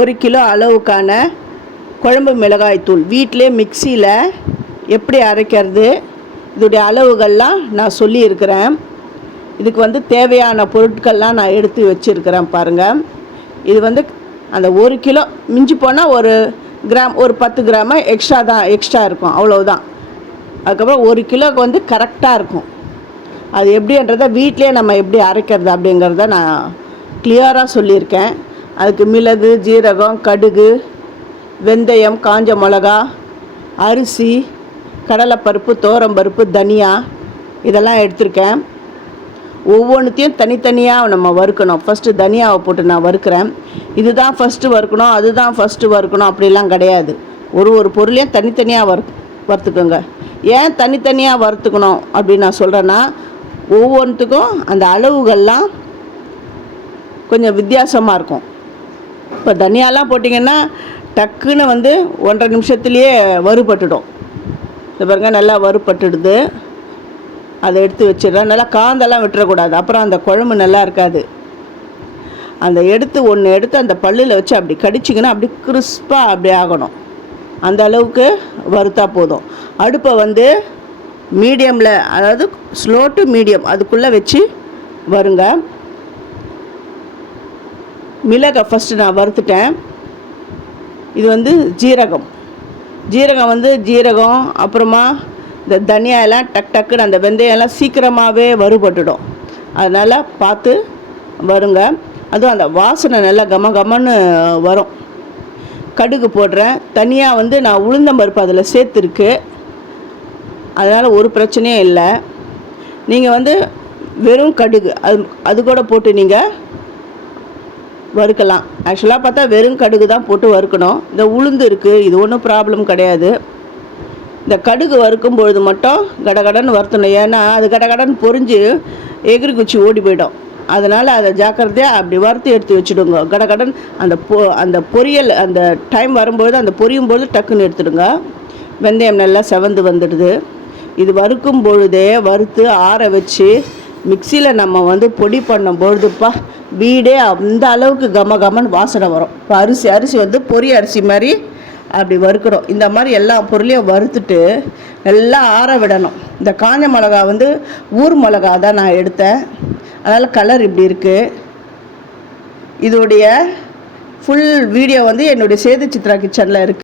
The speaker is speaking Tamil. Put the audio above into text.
1 கிலோ அளவுக்கான குழம்பு மிளகாய் தூள் வீட்டிலே மிக்சியில் எப்படி அரைக்கிறது, இதோடைய அளவுகள்லாம் நான் சொல்லியிருக்கிறேன். இதுக்கு தேவையான பொருட்கள்லாம் நான் எடுத்து வச்சுருக்கிறேன் பாருங்கள். இது அந்த 1 கிலோ மிஞ்சி போனால் ஒரு கிராம், ஒரு 10 கிராம எக்ஸ்ட்ரா இருக்கும், அவ்வளவுதான். அதுக்கப்புறம் 1 கிலோவுக்கு கரெக்டாக இருக்கும். அது எப்படின்றத வீட்டிலே நம்ம எப்படி அரைக்கிறது அப்படிங்கிறத நான் கிளியராக சொல்லியிருக்கேன். அதுக்கு மிளகு, ஜீரகம், கடுகு, வெந்தயம், காஞ்ச மிளகா, அரிசி, கடலைப்பருப்பு, துவரம்பருப்பு, தனியா இதெல்லாம் எடுத்திருக்கேன். ஒவ்வொன்றுத்தையும் தனித்தனியாக நம்ம வறுக்கணும். ஃபஸ்ட்டு தனியாவை போட்டு நான் வறுக்கிறேன். இதுதான் ஃபஸ்ட்டு வறுக்கணும், அதுதான் ஃபஸ்ட்டு வறுக்கணும் அப்படிலாம் கிடையாது. ஒரு பொருளையும் தனித்தனியாக வறுத்துக்கோங்க. ஏன் தனித்தனியாக வறுத்துக்கணும் அப்படின்னு நான் சொல்கிறேன்னா, ஒவ்வொன்றுத்துக்கும் அந்த அளவுகள்லாம் கொஞ்சம் வித்தியாசமாக இருக்கும். இப்போ தனியாலாம் போட்டிங்கன்னா டக்குன்னு 1.5 நிமிஷத்துலேயே வறுபட்டுடும். இது பாருங்கள், நல்லா வறுபட்டுடுது. அதை எடுத்து வச்சிடுறேன். நல்லா காந்தெல்லாம் விட்டுறக்கூடாது, அப்புறம் அந்த குழம்பு நல்லா இருக்காது. அந்த ஒன்று எடுத்து அந்த பல்லில் வச்சு அப்படி கடிச்சிங்கன்னா அப்படி கிறிஸ்பாக அப்படி ஆகணும். அந்த அளவுக்கு வறுத்தா போதும். அடுப்பை மீடியமில், அதாவது ஸ்லோ டு மீடியம் அதுக்குள்ளே வச்சு வருங்க. மிளகை ஃபஸ்ட்டு நான் வறுத்துட்டேன். இது ஜீரகம். ஜீரகம் அப்புறமா இந்த தனியாலாம் டக்குன்னு அந்த வெந்தயம்லாம் சீக்கிரமாகவே வறுபட்டுடும். அதனால் பார்த்து வருங்க. அதுவும் அந்த வாசனை நல்லா கமன்னு வரும். கடுகு போடுறேன். தனியாக நான் உளுந்தம்பருப்பு அதில் சேர்த்துருக்கு, அதனால் ஒரு பிரச்சனையும் இல்லை. நீங்கள் வெறும் கடுகு அது கூட போட்டு நீங்கள் வறுக்கலாம். ஆக்சுவலாக பார்த்தா வெறும் கடுகு தான் போட்டு வறுக்கணும். இந்த உளுந்து இருக்குது, இது ஒன்றும் ப்ராப்ளம் கிடையாது. இந்த கடுகு வறுக்கும் பொழுது மட்டும் கடகடன்னு வறுத்தணும். ஏன்னா அது கடகடன்னு பொரிஞ்சு எகிரி குச்சி ஓடி போயிடும். அதனால் அதை ஜாக்கிரதையாக அப்படி வறுத்து எடுத்து வச்சுடுங்க. கடகடன் அந்த பொரியல் அந்த டைம் வரும்பொழுது, அந்த பொரியும் பொழுது டக்குன்னு எடுத்துடுங்க. வெந்தயம் நல்லா செவந்து வந்துடுது. இது வறுக்கும் பொழுதே வறுத்து ஆற வச்சு மிக்சியில் நம்ம பொடி பண்ணும் பொழுதுப்பா வீடே அந்த அளவுக்கு கமன்னு வாசனை வரும். இப்போ அரிசி பொரிய அரிசி மாதிரி அப்படி வறுக்கிறோம். இந்த மாதிரி எல்லா பொருளையும் வறுத்துட்டு நல்லா ஆற விடணும். இந்த காஞ்ச மிளகா ஊர் மிளகா தான் நான் எடுத்தேன், அதனால் கலர் இப்படி இருக்குது. இதோடைய ஃபுல் வீடியோ என்னுடைய சேது சித்ரா கிச்சனில் இருக்குது.